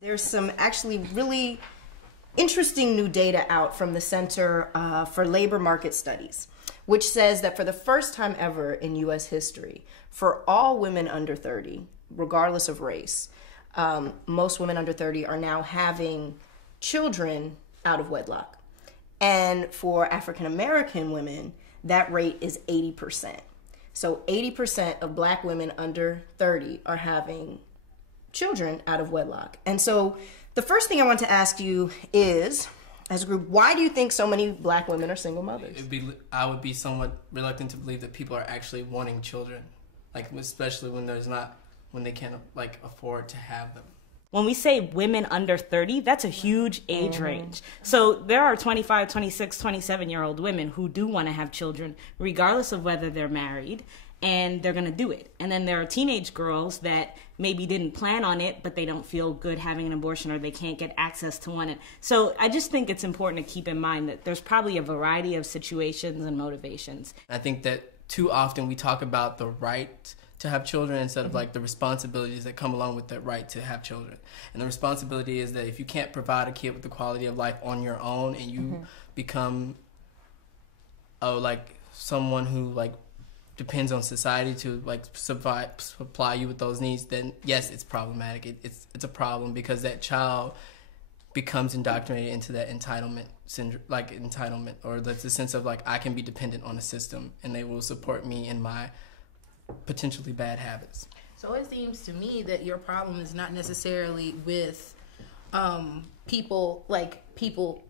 There's some actually really interesting new data out from the Center for Labor Market Studies, which says that for the first time ever in U.S. history, for all women under 30, regardless of race, most women under 30 are now having children out of wedlock. And for African American women, that rate is 80%. So 80% of Black women under 30 are having children out of wedlock. And so the first thing I want to ask you is, as a group, why do you think so many Black women are single mothers? I would be somewhat reluctant to believe that people are actually wanting children, like especially when they can't afford to have them. When we say women under 30, that's a huge age range. So there are 25, 26, 27-year-old women who do want to have children, regardless of whether they're married, and they're going to do it. And then there are teenage girls that maybe didn't plan on it, but they don't feel good having an abortion or they can't get access to one. So I just think it's important to keep in mind that there's probably a variety of situations and motivations. I think that too often we talk about the right to have children instead of the responsibilities that come along with that right to have children. And the responsibility is that if you can't provide a kid with the quality of life on your own and you become someone who depends on society to supply you with those needs, then yes, it's problematic. It's a problem because that child becomes indoctrinated into that entitlement syndrome, entitlement, or the sense of I can be dependent on a system and they will support me in my potentially bad habits. So it seems to me that your problem is not necessarily with people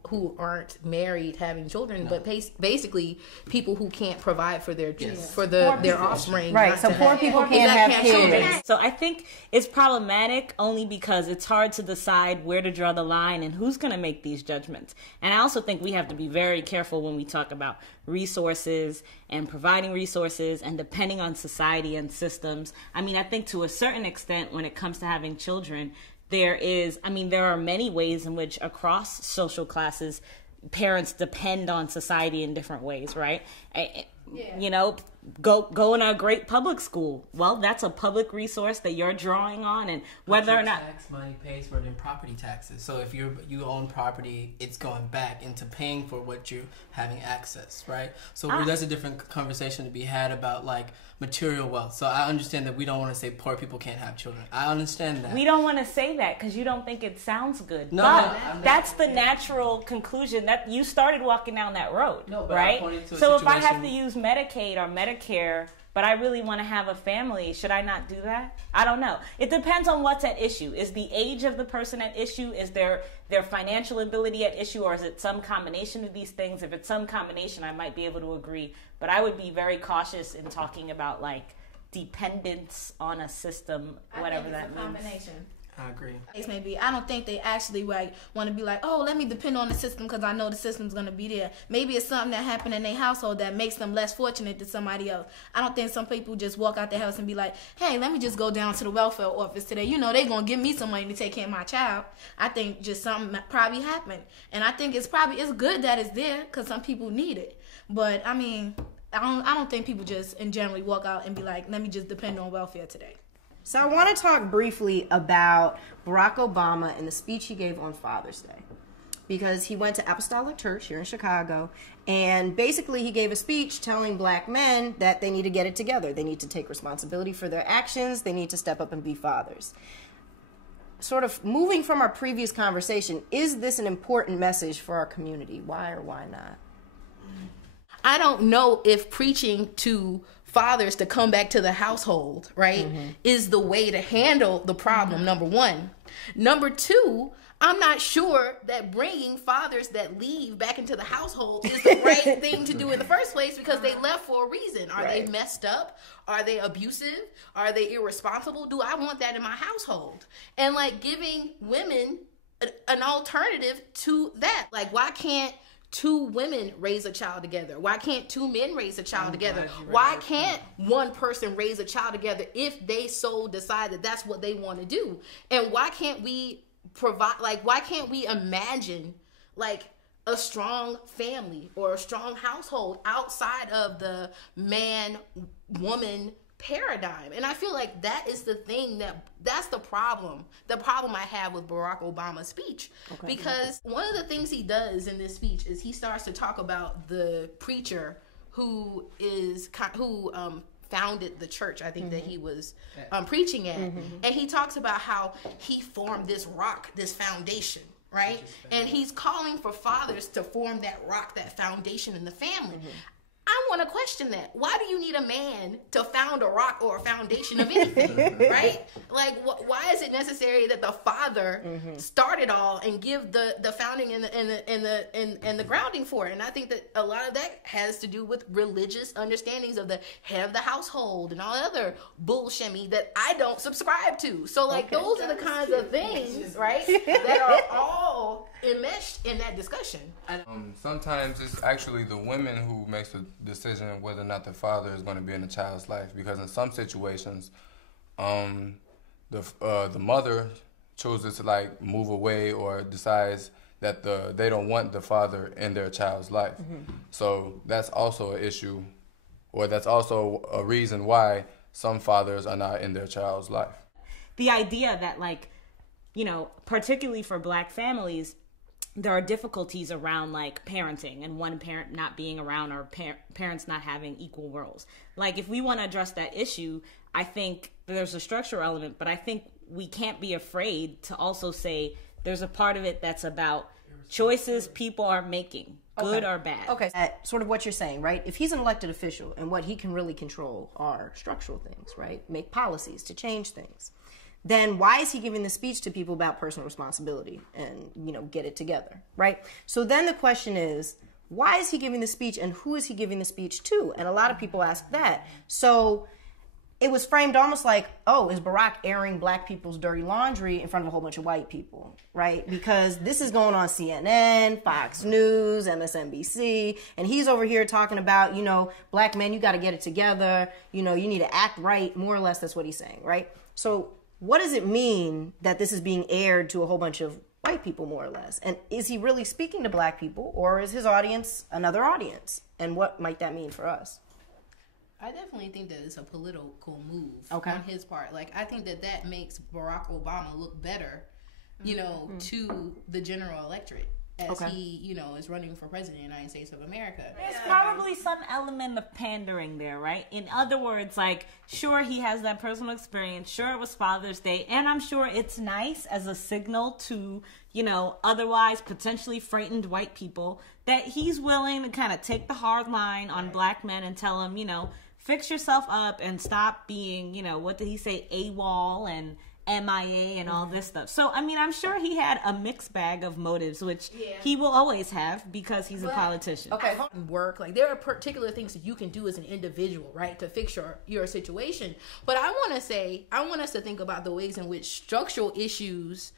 who aren't married having children, but basically people who can't provide for their their offspring. Right. So poor people can't have kids. So I think it's problematic only because it's hard to decide where to draw the line and who's going to make these judgments. And I also think we have to be very careful when we talk about resources and providing resources and depending on society and systems. I mean, I think to a certain extent when it comes to having children, there are many ways in which across social classes, parents depend on society in different ways, right? Yeah. Go in a great public school. Well, that's a public resource that you're drawing on, and whether or not tax money pays for it in property taxes. So if you own property, it's going back into paying for what you're having access, right? So there's a different conversation to be had about material wealth. So I understand that we don't want to say poor people can't have children. I understand that. We don't want to say that because you don't think it sounds good. That's the natural conclusion that you started walking down that road, right? So if I have to use Medicaid or Medicare, but I really want to have a family, should I not do that? I don't know. It depends on what's at issue. Is the age of the person at issue? Is their financial ability at issue? Or is it some combination of these things? If it's some combination, I might be able to agree. But I would be very cautious in talking about dependence on a system, whatever that means. Combination. I agree. Maybe I don't think they actually want to be let me depend on the system because I know the system's going to be there. Maybe it's something that happened in their household that makes them less fortunate than somebody else. I don't think some people just walk out their house and be like, hey, let me just go down to the welfare office today. They're going to give me some money to take care of my child. I think just something probably happened. And I think it's good that it's there because some people need it. But, I mean, I don't think people just in generally walk out and be like, let me just depend on welfare today. So I want to talk briefly about Barack Obama and the speech he gave on Father's Day, because he went to Apostolic Church here in Chicago, and basically he gave a speech telling Black men that they need to get it together. They need to take responsibility for their actions. They need to step up and be fathers. Sort of moving from our previous conversation, is this an important message for our community? Why or why not? I don't know if preaching to fathers to come back to the household, right, is the way to handle the problem, number one. Number two, I'm not sure that bringing fathers that leave back into the household is the right thing to do in the first place because they left for a reason. Are they messed up? Are they abusive? Are they irresponsible? Do I want that in my household? And giving women an alternative to that. Why can't two women raise a child together? Why can't two men raise a child together? Why can't one person raise a child together if they so decide that that's what they want to do? And why can't we provide, why can't we imagine a strong family or a strong household outside of the man-woman paradigm. And I feel like that is the thing that's the problem I have with Barack Obama's speech. Because one of the things he does in this speech is he starts to talk about the preacher who founded the church, I think, that he was preaching at. And he talks about how he formed this rock, this foundation, right? And he's calling for fathers to form that rock, that foundation in the family. I want to question that. Why do you need a man to found a rock or a foundation of anything, right? Like, why is it necessary that the father start it all and give the founding and the grounding for it? And I think that a lot of that has to do with religious understandings of the head of the household and all other bullshimmy that I don't subscribe to. So, like, those are the kinds of things, right, that are all enmeshed in that discussion. Sometimes it's actually the women who makes the decision whether or not the father is going to be in the child's life, because in some situations the mother chooses to like move away or decides that they don't want the father in their child's life. So that's also an issue, or that's also a reason why some fathers are not in their child's life. The idea that, like, you know, particularly for Black families, there are difficulties around like parenting and one parent not being around, or parents not having equal roles. Like, if we want to address that issue, I think there's a structural element, but I think we can't be afraid to also say there's a part of it that's about choices people are making, good or bad. Okay, sort of what you're saying, right? If he's an elected official and what he can really control are structural things, right? Make policies to change things. Then why is he giving the speech to people about personal responsibility and, you know, get it together, right? So then the question is, why is he giving the speech and who is he giving the speech to? And a lot of people ask that. So it was framed almost like, oh, is Barack airing Black people's dirty laundry in front of a whole bunch of white people, right? Because this is going on CNN, Fox News, MSNBC, and he's over here talking about, you know, Black men, you got to get it together. You know, you need to act right. More or less, that's what he's saying, right? So what does it mean that this is being aired to a whole bunch of white people, more or less? And is he really speaking to Black people, or is his audience another audience? And what might that mean for us? I definitely think that it's a political move on his part. Like, I think that makes Barack Obama look better, you know, to the general electorate as he, you know, is running for president of the United States of America. There's probably some element of pandering there, right? In other words, like, sure, he has that personal experience. Sure, it was Father's Day. And I'm sure it's nice as a signal to, you know, otherwise potentially frightened white people that he's willing to kind of take the hard line on Black men and tell them, you know, fix yourself up and stop being, you know, what did he say, AWOL and MIA and all this stuff. So, I mean, I'm sure he had a mixed bag of motives, which he will always have because he's a politician. Work, like, there are particular things that you can do as an individual, right, to fix your situation. But I want us to think about the ways in which structural issues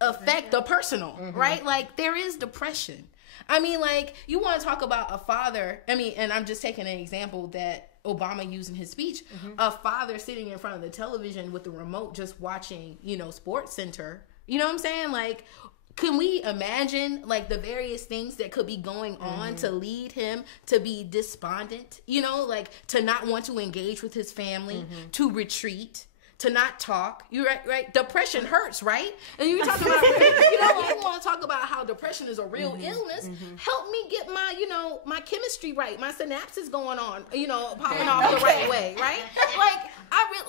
affect the personal, right? Like, there is depression. I mean, like, you want to talk about a father, I mean, and I'm just taking an example that Obama used in his speech, a father sitting in front of the television with the remote just watching, you know, Sports Center. You know what I'm saying? Like, can we imagine, like, the various things that could be going on to lead him to be despondent, you know, like, to not want to engage with his family, to retreat, to not talk. You're right? Depression hurts, right? And you're talking about, you know, I want to talk about how depression is a real illness. Help me get my, you know, my chemistry right, my synapses going on, you know, popping off the right way, right?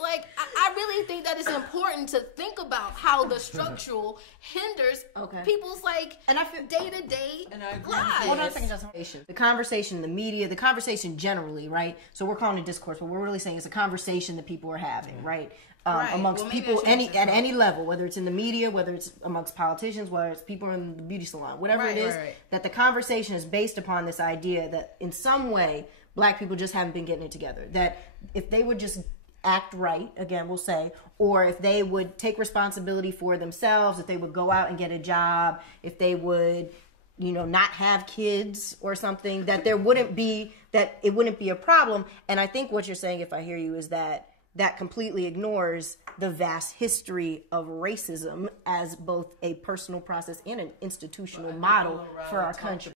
Like, I really think that it's important to think about how the structural hinders people's, like, and I feel day-to-day lives. Hold on a second, the conversation, the media, the conversation generally, right? So we're calling it discourse, but we're really saying it's a conversation that people are having, right? Amongst people at any level, whether it's in the media, whether it's amongst politicians, whether it's people in the beauty salon, whatever it is, that the conversation is based upon this idea that in some way Black people just haven't been getting it together. That if they would just act right, again, we'll say, or if they would take responsibility for themselves, if they would go out and get a job, if they would, you know, not have kids or something, that it wouldn't be a problem. And I think what you're saying, if I hear you, is that completely ignores the vast history of racism as both a personal process and an institutional model for our country.